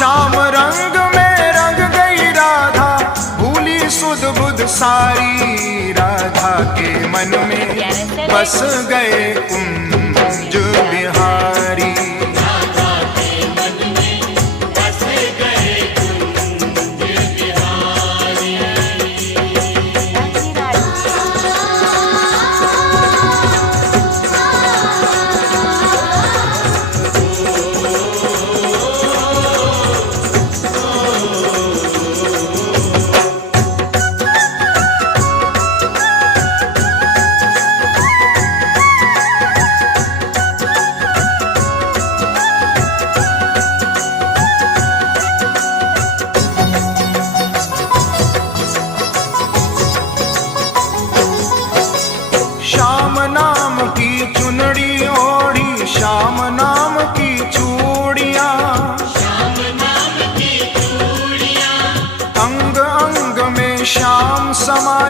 श्याम रंग में रंग गई राधा, भूली सुध बुध सारी। राधा के मन में बस गए कुंज बिहारी। श्याम नाम की चुनड़ी ओढ़ी, श्याम नाम की चूड़ियां, अंग अंग में श्याम समाये।